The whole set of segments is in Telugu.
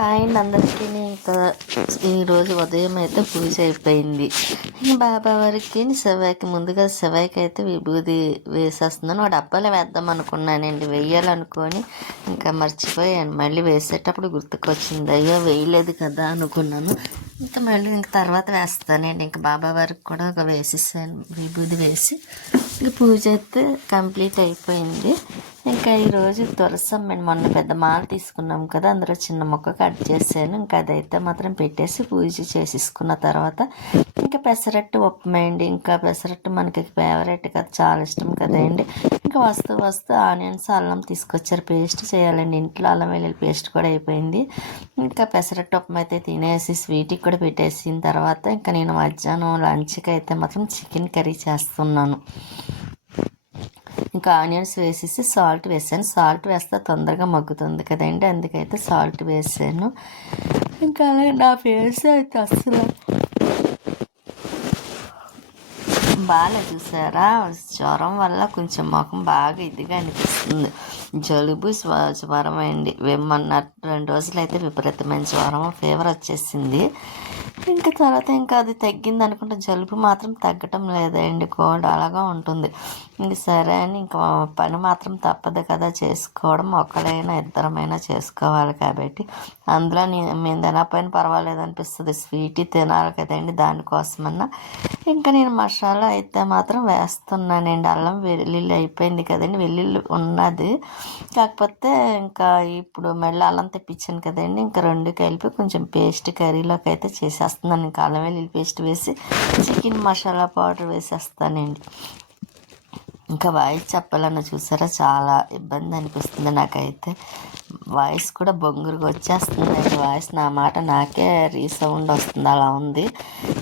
హాయ్ అండి అందరికీ. ఇంకా ఈరోజు ఉదయం అయితే పూజ అయిపోయింది. బాబా వారికి శవాయికి ముందుగా శవాయికి అయితే విభూది వేసేస్తున్నాను. ఒక డబ్బాలో వేద్దాం అనుకున్నానండి, వేయాలనుకొని ఇంకా మర్చిపోయాను. మళ్ళీ వేసేటప్పుడు గుర్తుకొచ్చింది, అయ్యో వేయలేదు కదా అనుకున్నాను. ఇంకా మళ్ళీ ఇంక తర్వాత వేస్తానండి. ఇంకా బాబా వారికి కూడా ఒక వేసేసాను, విభూది వేసి ఇంక పూజ అయితే కంప్లీట్ అయిపోయింది. ఇంకా ఈరోజు తులసమ్మని మొన్న పెద్ద మాల తీసుకున్నాం కదా, అందులో చిన్న మొక్క కట్ చేశాను. ఇంకా అదైతే మాత్రం పెట్టేసి పూజ చేసేసుకున్న తర్వాత ఇంకా పెసరట్టు ఉప్మా అండి. ఇంకా పెసరట్టు మనకి ఫేవరెట్ కదా, చాలా ఇష్టం కదండి. ఇంకా వస్తూ ఆనియన్స్ అల్లం తీసుకొచ్చారు, పేస్ట్ చేయాలండి. ఇంట్లో అల్లం వెల్లుల్లి పేస్ట్ కూడా అయిపోయింది. ఇంకా పెసరట్టు ఉప్మా అయితే తినేసి స్వీట్కి కూడా పెట్టేసిన తర్వాత ఇంకా నేను మధ్యాహ్నం లంచ్కి అయితే మాత్రం చికెన్ కర్రీ చేస్తున్నాను. ఇంకా ఆనియన్స్ వేసేసి సాల్ట్ వేసాను. సాల్ట్ వేస్తే తొందరగా మగ్గుతుంది కదండి, అందుకైతే సాల్ట్ వేసాను. ఇంకా అలాగే నా ఫేస్ అయితే అస్సలు బాగా చూసారా, జ్వరం వల్ల కొంచెం ముఖం బాగా ఇదిగా అనిపిస్తుంది. జలుబు జ్వరం అయింది. మొన్న 2 రోజులు అయితే విపరీతమైన జ్వరం, ఫీవర్ వచ్చేసింది. ఇంకా తర్వాత ఇంకా అది తగ్గింది అనుకుంటే జలుబు మాత్రం తగ్గటం లేదండి, కోల్డ్ అలాగా ఉంటుంది. ఇంక సరే అని ఇంకా పని మాత్రం తప్పదు కదా చేసుకోవడం, ఒకరైనా ఇద్దరమైనా చేసుకోవాలి కాబట్టి. అందులో మేము తినకపోయినా పర్వాలేదు అనిపిస్తుంది, స్వీట్ తినాలి కదండి, దానికోసమన్నా ఇంకా నేను మసాలా అయితే మాత్రం వేస్తున్నానండి. అల్లం వెల్లుల్లి అయిపోయింది కదండి, వెల్లుల్లి ఉన్నది, కాకపోతే ఇంకా ఇప్పుడు మళ్ళీ అల్లం తెప్పించాను కదండి, ఇంకా 2 కలిపి కొంచెం పేస్ట్ కర్రీలోకి అయితే చేసేస్తున్నాను. ఇంకా అల్లం వెల్లుల్లి పేస్ట్ వేసి చికెన్ మసాలా పౌడర్ వేసేస్తానండి. ఇంకా వాయిస్ చెప్పాలన్న చూసారా, చాలా ఇబ్బంది అనిపిస్తుంది నాకైతే. వాయిస్ కూడా బొంగురుగా వచ్చేస్తుందండి, వాయిస్ నా మాట నాకే రీసౌండ్ వస్తుంది, అలా ఉంది.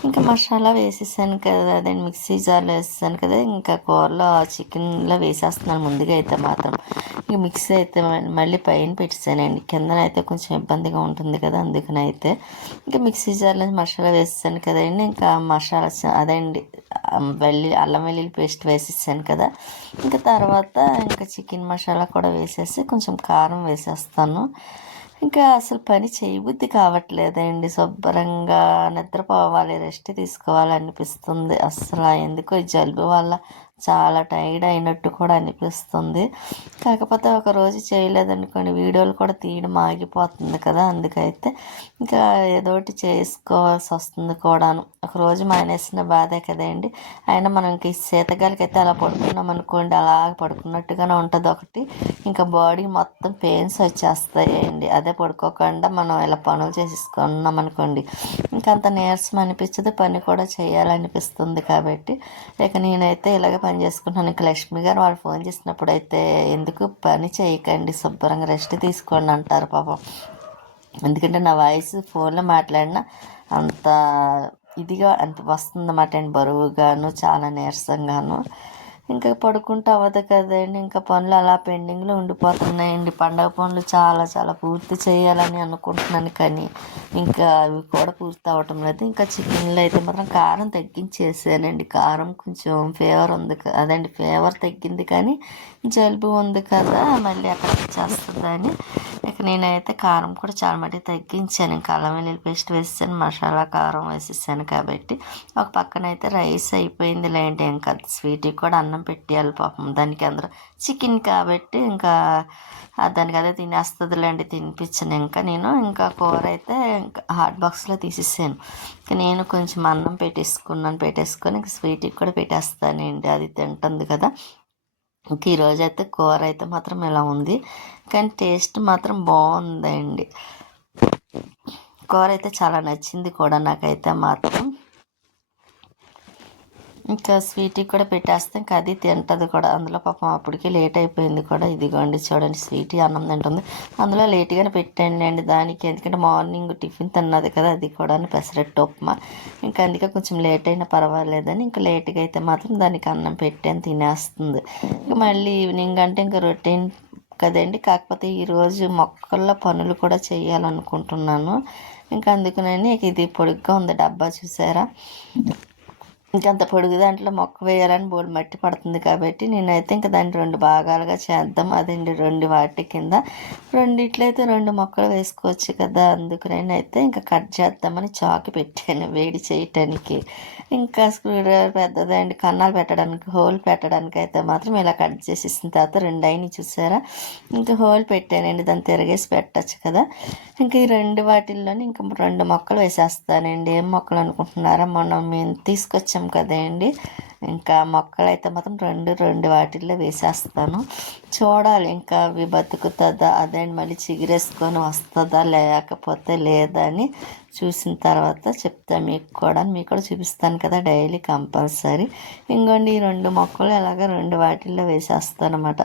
ఇంకా మసాలా వేసేసాను కదా, అదే మిక్సీ జార్లో వేసేసాను కదా, ఇంకా కూరలో చికెన్లో వేసేస్తున్నాను ముందుగా అయితే మాత్రం. ఇంక మిక్సీ అయితే మళ్ళీ పైన పెట్టేసానండి, కిందనైతే కొంచెం ఇబ్బందిగా ఉంటుంది కదా, అందుకని అయితే ఇంకా మిక్సీ జార్లో మసాలా వేసేసాను కదండి. ఇంకా మసాలా అదండి అల్లం వెల్లుల్లి పేస్ట్ వేసేసాను కదా, ఇంకా తర్వాత ఇంకా చికెన్ మసాలా కూడా వేసేసి కొంచెం కారం వేసేస్తాను. ఇంకా అసలు పని చేయబుద్ధి కావట్లేదండి, శుభ్రంగా నిద్రపోవాలి, రెస్ట్ తీసుకోవాలనిపిస్తుంది. అసలు ఎందుకో జలుబు వల్ల చాలా టైర్డ్ అయినట్టు కూడా అనిపిస్తుంది. కాకపోతే ఒకరోజు చేయలేదనుకోండి వీడియోలు కూడా తీయడం ఆగిపోతుంది కదా, అందుకైతే ఇంకా ఏదో ఒకటి చేసుకోవాల్సి వస్తుంది కూడాను. ఒకరోజు మానేసిన బాధే కదండి. అయినా మనం ఇంక శీతగాలికి అయితే అలా పడుకున్నాం అనుకోండి, అలా పడుకున్నట్టుగానే ఉంటుంది ఒకటి, ఇంకా బాడీ మొత్తం పెయిన్స్ వచ్చేస్తాయండి. అదే పడుకోకుండా మనం ఇలా పనులు చేసేసుకున్నాం అనుకోండి, ఇంకా అంత నీరసం అనిపించదు, పని కూడా చేయాలనిపిస్తుంది. కాబట్టి ఇక నేనైతే ఇలాగే పని చేసుకుంటున్నాను. ఇంకా లక్ష్మి గారు వాళ్ళు ఫోన్ చేసినప్పుడు అయితే ఎందుకు పని చేయకండి, శుభ్రంగా రెస్ట్ తీసుకోండి అంటారు పాపం. ఎందుకంటే నా వాయిస్ ఫోన్లో మాట్లాడినా అంత ఇదిగా వస్తుందన్నమాట అండి, బరువుగాను చాలా నీరసంగాను. ఇంకా పడుకుంటూ అవ్వదు కదండి, ఇంకా పనులు అలా పెండింగ్లో ఉండిపోతున్నాయండి. పండగ పనులు చాలా పూర్తి చేయాలని అనుకుంటున్నాను, కానీ ఇంకా అవి కూడా పూర్తి అవ్వటం లేదు. ఇంకా చికెన్లో అయితే మాత్రం కారం తగ్గించేసానండి. కారం కొంచెం ఫీవర్ ఉంది అదండి, ఫీవర్ తగ్గింది కానీ జలుబు ఉంది కదా, మళ్ళీ అక్కడ చేస్తుందని ఇక నేనైతే కారం కూడా చాలా మటుకు తగ్గించాను. ఇంకా అల్లం వెల్లుల్లి పేస్ట్ వేసాను, మసాలా కారం వేసేసాను కాబట్టి ఒక పక్కన అయితే రైస్ అయిపోయింది లేండి. ఇంకా స్వీట్కి కూడా అన్నం పెట్టేయాలి పాపం, దానికి అందరూ చికెన్ కాబట్టి ఇంకా దానికి అదే తినేస్తుందిలేండి, తినిపించాను. ఇంకా నేను ఇంకా కూర అయితే ఇంకా హాట్ బాక్స్లో తీసేసాను. ఇంకా నేను కొంచెం అన్నం పెట్టేసుకొని ఇంకా స్వీట్కి కూడా పెట్టేస్తానండి, అది తింటుంది కదా. ఇంక ఈరోజు అయితే కూర అయితే మాత్రం ఇలా ఉంది, కానీ టేస్ట్ మాత్రం బాగుందండి. కూర అయితే చాలా నచ్చింది కూడా నాకైతే మాత్రం. ఇంకా స్వీట్కి కూడా పెట్టేస్తే ఇంకా అది తింటుంది కూడా. అందులో పాపం అప్పటికి లేట్ అయిపోయింది కూడా. ఇదిగోండి చూడండి, స్వీట్ అన్నం తింటుంది. అందులో లేట్గానే పెట్టండి అండి దానికి, ఎందుకంటే మార్నింగ్ టిఫిన్ తిన్నది కదా, అది కూడా పెసరట్టు ఉప్మా. ఇంకా అందుకే కొంచెం లేట్ అయినా పర్వాలేదని ఇంకా లేట్గా అయితే మాత్రం దానికి అన్నం పెట్టాను, తినేస్తుంది. ఇంకా మళ్ళీ ఈవినింగ్ అంటే ఇంకా రొటీన్ కదండి, కాకపోతే ఈరోజు మొక్కల్లో పనులు కూడా చేయాలనుకుంటున్నాను. ఇంకా అందుకని ఇది పొడుగ్గా ఉంది డబ్బా చూసారా, ఇంకంత పొడుగు దాంట్లో మొక్క వేయాలని బోర్డు మట్టి పడుతుంది కాబట్టి నేనైతే ఇంకా దాన్ని 2 భాగాలుగా చేద్దాం. అదండి 2 వాటి కింద రెండిట్లయితే 2 మొక్కలు వేసుకోవచ్చు కదా, అందుకని అయితే ఇంకా కట్ చేద్దామని చాకు పెట్టాను వేడి చేయటానికి. ఇంకా స్క్రూ డ్రైవర్ పెద్దదండి, కన్నాలు పెట్టడానికి హోల్ పెట్టడానికి అయితే మాత్రం ఇలా కట్ చేసేసిన తర్వాత 2 అయినాయి చూసారా. ఇంకా హోల్ పెట్టానండి, దాన్ని తిరగేసి పెట్టచ్చు కదా. ఇంకా ఈ 2 వాటిల్లోని ఇంకా 2 మొక్కలు వేసేస్తానండి. ఏం మొక్కలు అనుకుంటున్నారా, మనం మేము తీసుకొచ్చాం కదండి. ఇంకా మొక్కలు అయితే మాత్రం 2 వాటిల్లో వేసేస్తాను. చూడాలి ఇంకా అవి బతుకుతుందా, అదే మళ్ళీ చిగురేసుకొని వస్తుందా లేకపోతే లేదా అని చూసిన తర్వాత చెప్తాను మీకు కూడా చూపిస్తాను కదా డైలీ కంపల్సరీ. ఇంకోండి ఈ 2 మొక్కలు ఎలాగ 2 వాటిల్లో వేసేస్తాను అన్నమాట.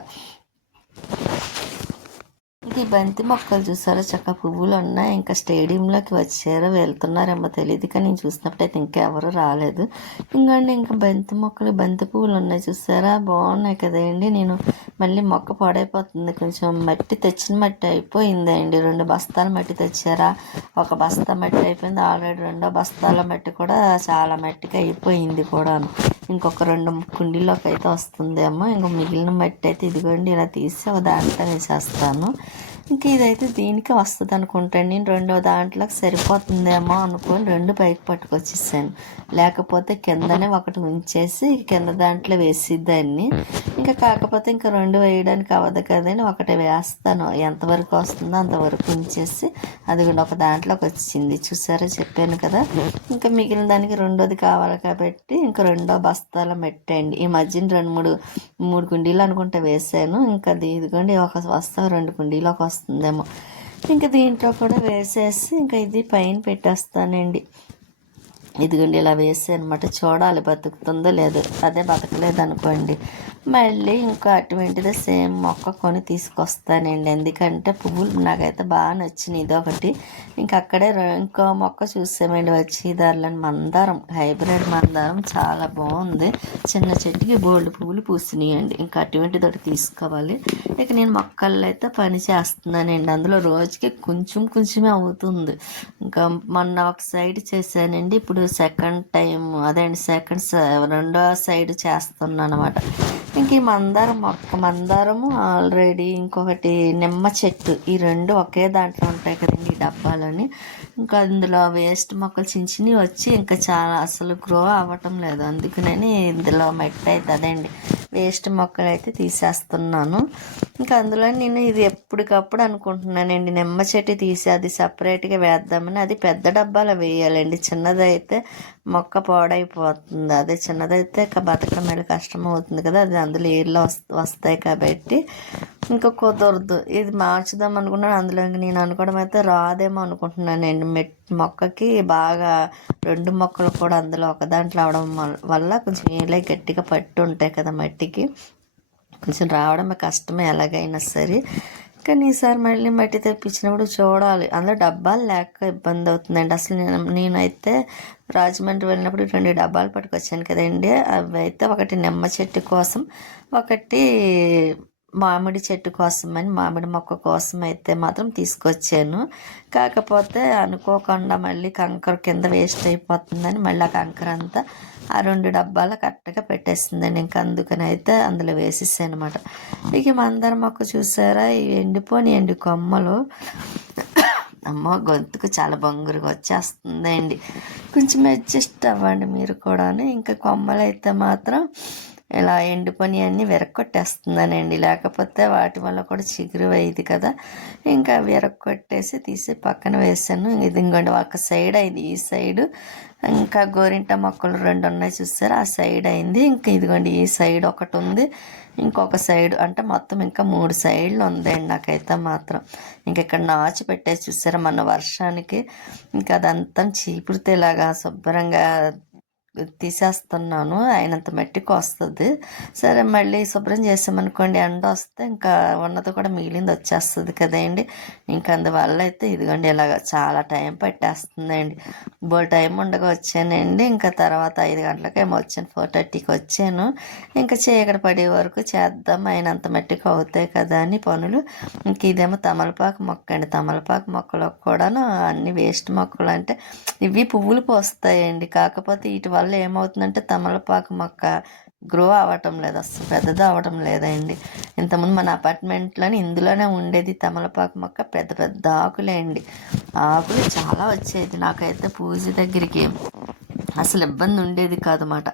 ఇది బంతి మొక్కలు చూసారా, చక్కగా పువ్వులు ఉన్నాయి. ఇంకా స్టేడియంలోకి వచ్చారో వెళ్తున్నారేమో తెలియదు, కానీ నేను చూసినప్పుడైతే ఇంకెవరు రాలేదు. ఇంకండి ఇంకా బంతి పువ్వులు ఉన్నాయి చూసారా, బాగున్నాయి కదండి. నేను మళ్ళీ మొక్క పాడైపోతుంది, కొంచెం మట్టి తెచ్చిన మట్టి అయిపోయిందండి. 2 బస్తాల మట్టి తెచ్చారా, ఒక బస్తా మట్టి అయిపోయింది ఆల్రెడీ, 2వ బస్తాల మట్టి కూడా చాలా మట్టికి అయిపోయింది కూడాను. ఇంకొక 2 కుండీలోకి అయితే వస్తుందేమో. ఇంక మిగిలిన మట్టి అయితే ఇదిగోండి ఇలా తీసి ఒక దాంట్లో వేసేస్తాను. ఇంక ఇదైతే దీనికి వస్తుంది అనుకుంటాను. నేను 2వ దాంట్లోకి సరిపోతుందేమో అనుకొని 2 పైకి పట్టుకొచ్చేసాను. లేకపోతే కిందనే ఒకటి ఉంచేసి కింద దాంట్లో వేసిద్దాన్ని. ఇంకా కాకపోతే ఇంకా 2 వేయడానికి అవ్వదు కదండి, ఒకటి వేస్తాను. ఎంతవరకు వస్తుందో అంతవరకు ఉంచేసి అది కూడా ఒక దాంట్లోకి వచ్చింది చూసారా, చెప్పాను కదా. ఇంకా మిగిలిన దానికి 2వది కావాలి కాబట్టి ఇంకా 2వ బస్తాలో పెట్టండి. ఈ మధ్యన 3 కుండీలు అనుకుంటే వేసాను. ఇంకా ఇదిగోండి ఒక బస్తా 2 కుండీలోకి వస్తుందేమో. ఇంకా దీంట్లో కూడా వేసేసి ఇంకా ఇది పైన పెట్టేస్తానండి. ఇదిగోండి ఇలా వేసి అనమాట. చూడాలి బతుకుతుందో లేదో, అదే బతకలేదు అనుకోండి మళ్ళీ ఇంకా అటువంటిదే సేమ్ మొక్క కొని తీసుకొస్తానండి. ఎందుకంటే పువ్వులు నాకైతే బాగా నచ్చినాయి. ఇదొకటి. ఇంకా అక్కడే ఇంకో మొక్క చూసామండి వచ్చి దారిలోని మందారం, హైబ్రిడ్ మందారం చాలా బాగుంది. చిన్న చెట్టుకి బోల్డ్ పువ్వులు పూసినాయండి. ఇంకా అటువంటిది ఒకటి తీసుకోవాలి. ఇక నేను మొక్కల్లో అయితే పని చేస్తున్నానండి. అందులో రోజుకి కొంచెమే అవుతుంది. ఇంకా మొన్న ఒక సైడ్ చేశానండి, ఇప్పుడు సెకండ్ టైం అదండి రెండో సైడ్ చేస్తున్నాను అనమాట. ఇంక ఈ మందారము ఆల్రెడీ, ఇంకొకటి నిమ్మ చెట్టు, ఈ 2 ఒకే దాంట్లో ఉంటాయి కదండి ఈ డబ్బాలోని. ఇంకా అందులో వేస్ట్ మొక్కలు చిన్నవి వచ్చి ఇంకా చాలా అసలు గ్రో అవ్వటం లేదు. అందుకని ఇందులో మట్టి అయితే అదండి వేస్ట్ మొక్కలు అయితే తీసేస్తున్నాను. ఇంకా అందులో నేను ఇది ఎప్పటికప్పుడు అనుకుంటున్నానండి, నిమ్మ చెట్టు తీసి అది సపరేట్గా వేద్దామని. అది పెద్ద డబ్బాలో వేయాలండి, చిన్నదైతే మొక్క పాడైపోతుంది. అదే చిన్నదైతే బతకడం మళ్ళీ కష్టం అవుతుంది కదా, అది అందులో ఏర్లు వస్తాయి కాబట్టి ఇంకా కుదరదు. ఇది మార్చుదాం అనుకున్నాను, అందులో నేను అనుకోవడం అయితే రాదేమో అనుకుంటున్నానండి. మొక్కకి బాగా 2 మొక్కలు కూడా అందులో ఒక దాంట్లో అవడం వల్ల కొంచెం ఏళ్ళే గట్టిగా పట్టి ఉంటాయి కదా మట్టికి, కొంచెం రావడం కష్టమే ఎలాగైనా సరే. కానీ ఈసారి మళ్ళీ మట్టి తెప్పించినప్పుడు చూడాలి. అందులో డబ్బాలు లేక ఇబ్బంది అవుతుందండి. అసలు నేనైతే రాజమండ్రి వెళ్ళినప్పుడు 2 డబ్బాలు పట్టుకొచ్చాను కదండి. అవి అయితే ఒకటి నిమ్మ చెట్టు కోసం, ఒకటి మామిడి చెట్టు కోసం అని, మామిడి మొక్క కోసం అయితే మాత్రం తీసుకొచ్చాను. కాకపోతే అనుకోకుండా మళ్ళీ కంకర కింద వేస్ట్ అయిపోతుందని మళ్ళీ ఆ కంకర అంతా ఆ 2 డబ్బాలు కరెక్ట్గా పెట్టేసిందండి. ఇంకా అందుకని అయితే అందులో వేసేసాను అనమాట. ఇక మందార మొక్క చూసారా, ఈ ఎండిపోయిన కొమ్మలు, అమ్మ గొంతుకు చాలా బొంగురుగా వచ్చేస్తుందండి. కొంచెం అడ్జస్ట్ అవ్వండి మీరు కూడా. ఇంకా కొమ్మలు అయితే మాత్రం ఇలా ఎండిపోయి అన్నీ విరక్కొట్టేస్తుందనండి, లేకపోతే వాటి వల్ల కూడా చిగురు అయ్యింది కదా. ఇంకా విరక్కొట్టేసి తీసి పక్కన వేసాను. ఇది ఇంకోండి ఒక సైడ్ అయింది, ఈ సైడు ఇంకా గోరింట మొక్కలు 2 ఉన్నాయి చూసారా, ఆ సైడ్ అయింది. ఇంకా ఇదిగోండి ఈ సైడ్ ఒకటి ఉంది, ఇంకొక సైడ్ అంటే మొత్తం ఇంకా 3 సైడ్లు ఉందండి నాకైతే మాత్రం. ఇంక ఇక్కడ నాచు పెట్టేసి చూసారా మన వర్షానికి, ఇంకా అదంతా చీపురితే ఇలాగా శుభ్రంగా తీసేస్తున్నాను. అయినంత మట్టికి వస్తుంది. సరే మళ్ళీ శుభ్రం చేసామనుకోండి, ఎండ వస్తే ఇంకా ఉన్నది కూడా మిగిలింది వచ్చేస్తుంది కదండి. ఇంకా అందువల్ల అయితే ఇదిగోండి ఇలాగ చాలా టైం పట్టేస్తుందండి. టైం ఉండగా వచ్చానండి. ఇంకా తర్వాత 5 గంటలకేమో వచ్చాను, 4:30కి వచ్చాను. ఇంకా చీకటి పడే వరకు చేద్దాం, అయినంత మట్టికి అవుతాయి కదా అని పనులు. ఇంక ఇదేమో తమలపాకు మొక్క అండి. తమలపాకు మొక్కలో కూడాను అన్ని వేస్ట్ మొక్కలు అంటే ఇవి పువ్వులు పోస్తాయండి, కాకపోతే వీటి వల్ల వల్ల ఏమవుతుందంటే తమలపాకు మొక్క గ్రో అవ్వటం లేదు, అసలు పెద్దది అవ్వటం లేదండి. ఇంతకుముందు మన అపార్ట్మెంట్లోని ఇందులోనే ఉండేది తమలపాకు మొక్క, పెద్ద పెద్ద ఆకులే అండి. ఆకులు చాలా వచ్చేది. నాకైతే పూజ దగ్గరికి అసలు ఇబ్బంది ఉండేది కాదన్నమాట,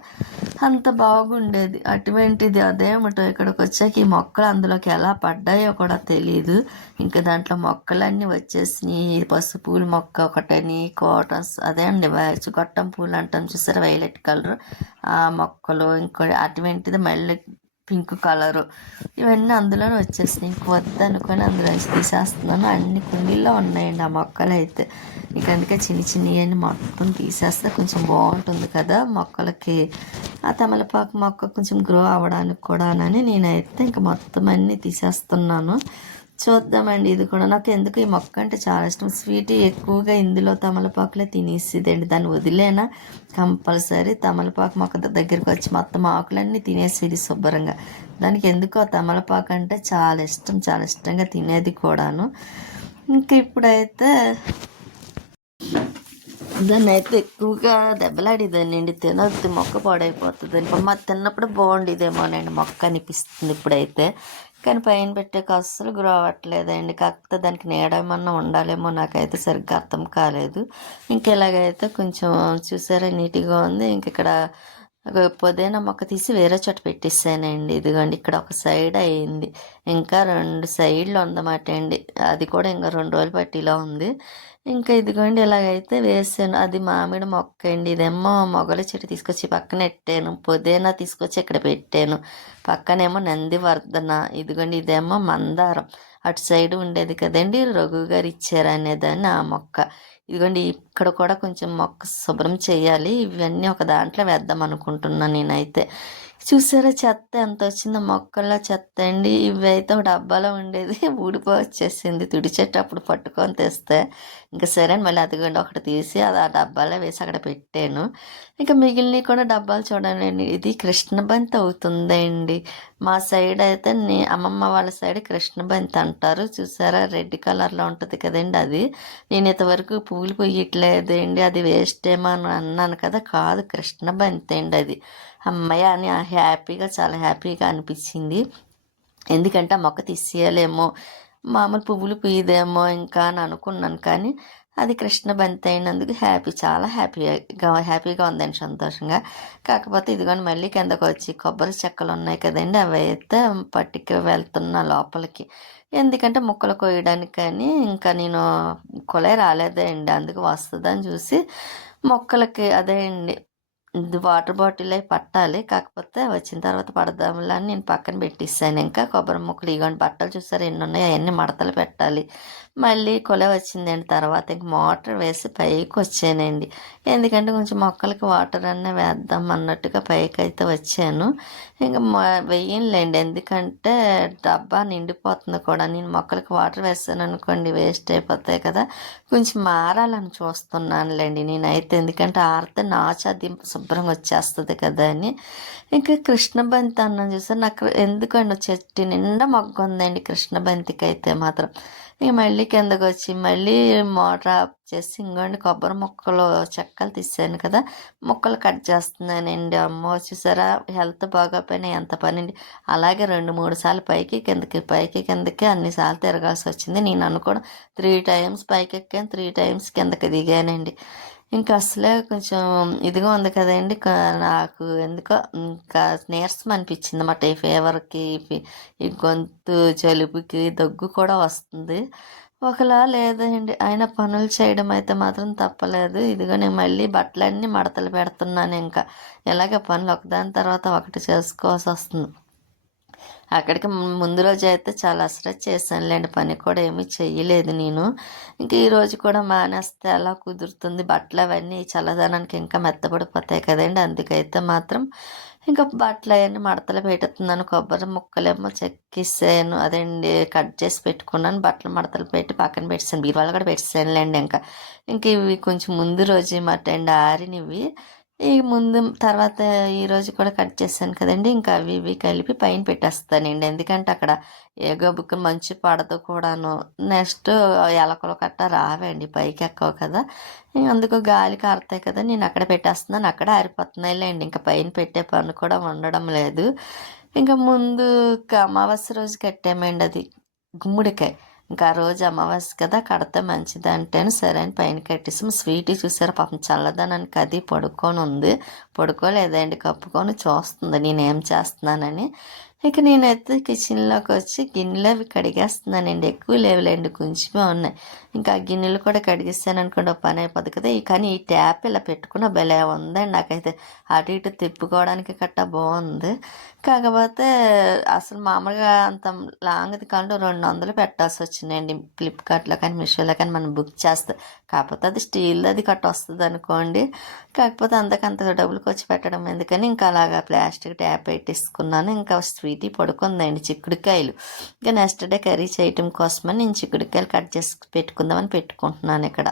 అంత బాగుండేది. అటువంటిది అదేమిటో ఇక్కడికి వచ్చాక ఈ మొక్కలు అందులోకి ఎలా పడ్డాయో కూడా తెలియదు. ఇంకా దాంట్లో మొక్కలన్నీ వచ్చేసినాయి. పసుపు పూల మొక్క ఒకటని, కోటన్స్ అదే అండి గొట్టం పూలు అంటాం చూసారా, వైలెట్ కలర్ ఆ మొక్కలు, ఇంకో అటువంటిది మళ్ళీ పింక్ కలరు, ఇవన్నీ అందులోనే వచ్చేసినాయి. ఇంక వద్దనుకొని అందులోంచి తీసేస్తున్నాను. అన్ని కుండీల్లో ఉన్నాయండి ఆ మొక్కలు అయితే. ఇక అందుకే చిన్ని చిన్నవి మొత్తం తీసేస్తే కొంచెం బాగుంటుంది కదా మొక్కలకి. ఆ తమలపాకు మొక్క కొంచెం గ్రో అవ్వడానికి కూడానని నేనైతే ఇంక మొత్తం అన్నీ తీసేస్తున్నాను. చూద్దామండి. ఇది కూడా నాకు ఎందుకు ఈ మొక్క అంటే చాలా ఇష్టం. స్వీట్ ఎక్కువగా ఇందులో తమలపాకులే తినేసిదండి. దాన్ని వదిలేనా కంపల్సరీ తమలపాకు మొక్క దగ్గరికి వచ్చి మొత్తం ఆకులన్నీ తినేసేది శుభ్రంగా. దానికి ఎందుకో తమలపాకు అంటే చాలా ఇష్టం, చాలా ఇష్టంగా తినేది కూడాను. ఇంక ఇప్పుడైతే దాన్ని అయితే ఎక్కువగా దెబ్బలాడేదాన్ని తినొద్దు, మొక్క పాడైపోతుంది. మా తిన్నప్పుడు బాగుండేదేమోనండి మొక్క అనిపిస్తుంది ఇప్పుడైతే. కానీ పైన పెట్టాక అస్సలు గ్రో అవ్వట్లేదండి. కాకపోతే దానికి నీడేమన్నా ఉండాలేమో, నాకైతే సరిగ్గా అర్థం కాలేదు. ఇంకెలాగైతే కొంచెం చూసారా నీట్గా ఉంది. ఇంక ఇక్కడ పుదీనా మొక్క తీసి వేరే చోట పెట్టేసానండి. ఇదిగోండి ఇక్కడ ఒక సైడ్ అయ్యింది, ఇంకా 2 సైడ్లు ఉందన్నమాట అండి. అది కూడా ఇంకా 2 రోజులు పట్టిలో ఉంది. ఇంకా ఇదిగోండి ఇలాగైతే వేసాను. అది మామిడి మొక్క అండి. ఇదేమో మొగలి చెట్టు తీసుకొచ్చి పక్కన పెట్టాను. పుదీనా తీసుకొచ్చి ఇక్కడ పెట్టాను. పక్కనేమో నందివర్ధన. ఇదిగోండి ఇదేమో మందారం. అటు సైడ్ ఉండేది కదండి రఘు గారు ఇచ్చారు అనేదాన్ని ఆ మొక్క. ఇదిగోండి ఇక్కడ కూడా కొంచెం మొక్క శుభ్రం చేయాలి. ఇవన్నీ ఒక దాంట్లో వేద్దాం అనుకుంటున్నాను నేనైతే. చూసారా చెత్త ఎంత వచ్చిందో, మొక్కల్లో చెత్త అండి. ఇవి అయితే ఒక డబ్బాలో ఉండేది ఊడిపో వచ్చేసింది. తుడిచేటప్పుడు పట్టుకొని తెస్తే ఇంకా సరే అని మళ్ళీ అదిగోండి ఒకటి తీసి అది ఆ డబ్బాలో వేసి అక్కడ పెట్టాను. ఇంకా మిగిలినవి కూడా డబ్బాలు చూడండి. ఇది కృష్ణబంతి అవుతుందండి. మా సైడ్ అయితే అమ్మమ్మ వాళ్ళ సైడ్ కృష్ణబంతి అంటారు చూసారా, రెడ్ కలర్లో ఉంటుంది కదండి అది. నేను ఇంతవరకు పూలు పొయ్యట్లేదండి, అది వేస్ట్ ఏమో అని అన్నాను కదా. కాదు, కృష్ణబంతి అండి అది. అమ్మయ్య అని హ్యాపీగా, చాలా హ్యాపీగా అనిపించింది. ఎందుకంటే ఆ మొక్క తీసేయలేమో, మామూలు పువ్వులు పూయదేమో ఇంకా అని అనుకున్నాను. కానీ అది కృష్ణబంతి అయినందుకు చాలా హ్యాపీగా ఉందండి, సంతోషంగా. కాకపోతే ఇదిగోని మళ్ళీ కిందకు వచ్చి కొబ్బరి చెక్కలు ఉన్నాయి కదండి, అవి అయితే పట్టుకు వెళ్తున్నా లోపలికి. ఎందుకంటే ముక్కలు కోయడానికి. కానీ ఇంకా నేను కొలే రాలేదండి, అందుకు వస్తుందని చూసి మొక్కలకి అదే అండి ఇది వాటర్ బాటిల్ అయి పట్టాలి. కాకపోతే వచ్చిన తర్వాత పడదాంలే అని నేను పక్కన పెట్టిస్తాను. ఇంకా కొబ్బరి ముక్కలు ఇగోండి, బట్టలు చూసారు ఎన్ని ఉన్నాయి, అవన్నీ మడతలు పెట్టాలి. మళ్ళీ కొల వచ్చిందండి. తర్వాత ఇంక మోటార్ వేసి పైకి వచ్చానండి. ఎందుకంటే కొంచెం మొక్కలకి వాటర్ అన్నీ వేద్దాం అన్నట్టుగా పైకి అయితే వచ్చాను. ఇంకా వెయ్యనులేండి, ఎందుకంటే డబ్బా నిండిపోతుంది కూడా. నేను మొక్కలకి వాటర్ వేస్తాను అనుకోండి వేస్ట్ అయిపోతాయి కదా. కొంచెం మారాలని చూస్తున్నానులేండి నేనైతే, ఎందుకంటే ఆరితే నాచు అది శుభ్రంగా వచ్చేస్తుంది కదా అని. ఇంకా కృష్ణబంతి అన్నం చూసారు, నాకు ఎందుకండి చెట్టు నిండా మొగ్గ ఉందండి కృష్ణబంతికి అయితే మాత్రం. ఇక మళ్ళీ కిందకు వచ్చి మళ్ళీ మోటార్ ఆఫ్ చేసి ఇంకోండి కొబ్బరి ముక్కలు చెక్కలు తీసాను కదా, ముక్కలు కట్ చేస్తున్నానండి. అమ్మో చూసారా, హెల్త్ బాగోపోయినా ఎంత పని అండి. అలాగే 2-3 సార్లు పైకి కిందకి అన్నిసార్లు తిరగాల్సి వచ్చింది. నేను అనుకోవడం 3 టైమ్స్ పైకి ఎక్కాను, 3 టైమ్స్ కిందకి దిగానండి. ఇంకా అసలే కొంచెం ఇదిగా ఉంది కదండి. నాకు ఎందుకో ఇంకా నీరసం అనిపించింది అన్నమాట. ఈ ఫీవర్కి, ఈ గొంతు జలుబుకి, దగ్గు కూడా వస్తుంది. ఒకలా లేదండి, అయినా పనులు చేయడం అయితే మాత్రం తప్పలేదు. ఇదిగో నేను మళ్ళీ బట్టలన్నీ మడతలు పెడుతున్నాను. ఇంకా ఇలాగే పనులు ఒకదాని తర్వాత ఒకటి చేసుకోవాల్సి వస్తుంది. అక్కడికి ముందు రోజు అయితే చాలా అసలు చేశానులేండి, పని కూడా ఏమీ చెయ్యలేదు నేను. ఇంక ఈరోజు కూడా మానేస్తే అలా కుదురుతుంది. బట్టలు అవన్నీ చల్లదనానికి ఇంకా మెత్తబడిపోతాయి కదండి. అందుకైతే మాత్రం ఇంకా బట్టలు అవన్నీ మడతలు పెట్టుతున్నాను. కొబ్బరి ముక్కలేమో చెక్కిసాను, అదండి కట్ చేసి పెట్టుకున్నాను. బట్టలు మడతలు పెట్టి పక్కన పెట్టేసాను, బీరువాళ్ళు కూడా పెట్టేసానులేండి. ఇంకా ఇవి కొంచెం ముందు రోజు మాట అండి ఆరినవి. ఈ ముందు తర్వాత ఈరోజు కూడా కట్ చేశాను కదండి, ఇంకా అవి ఇవి కలిపి పైన పెట్టేస్తానండి. ఎందుకంటే అక్కడ ఏ గబ్బుకి మంచు పడదు కూడాను. నెక్స్ట్ ఎలకలు కట్ట రావండి, పైకి ఎక్కవు కదా, అందుకు గాలికి ఆరుతాయి కదా, నేను అక్కడ పెట్టేస్తున్నాను, అక్కడ ఆరిపోతున్నాయిలేండి. ఇంకా పైన పెట్టే పని కూడా ఉండడం లేదు. ఇంకా ముందు అమావాస్య రోజు కట్టామండి అది గుమ్మడికాయ. ఇంకా ఆ రోజు అమావాస్య కదా, కడితే మంచిది అంటేనే సరే అని పైన కట్టేసాము. స్వీట్ చూసారు పాపం చల్లదనానికి అది పడుకొని ఉంది, పడుకోలేదండి, కప్పుకొని చూస్తుంది నేనేం చేస్తున్నానని. ఇక నేనైతే కిచెన్లోకి వచ్చి గిన్నెలు అవి కడిగేస్తున్నానండి. ఎక్కువ లేవులేండి, కొంచెమే ఉన్నాయి. ఇంకా ఆ గిన్నెలు కూడా కడిగేస్తాను అనుకోండి, ఒక పని అయిపోద్ది కదా. కానీ ఈ ట్యాప్ ఇలా పెట్టుకున్న భలే ఉందండి, నాకైతే అటు ఇటు తిప్పుకోవడానికి కట్టా బాగుంది. కాకపోతే అసలు మామూలుగా అంత లాంగ్ది కావాలంటే 200 పెట్టాల్సి వచ్చిందండి ఫ్లిప్కార్ట్లో కానీ మీషోలో కానీ మనం బుక్ చేస్తే. కాకపోతే అది స్టీల్ అది కట్ట వస్తుంది అనుకోండి. కాకపోతే అంతకంత డబ్బులు ఖర్చు పెట్టడం ఎందుకని ఇంకా అలాగా ప్లాస్టిక్ ట్యాప్ పెట్టేసుకున్నాను. ఇంకా స్వీటీ పడుకుందండి, చిక్కుడుకాయలు. ఇంకా నెక్స్ట్ డే కర్రీ చేయటం కోసమని నేను చిక్కుడుకాయలు కట్ చేసి పెట్టుకుందామని పెట్టుకుంటున్నాను ఇక్కడ.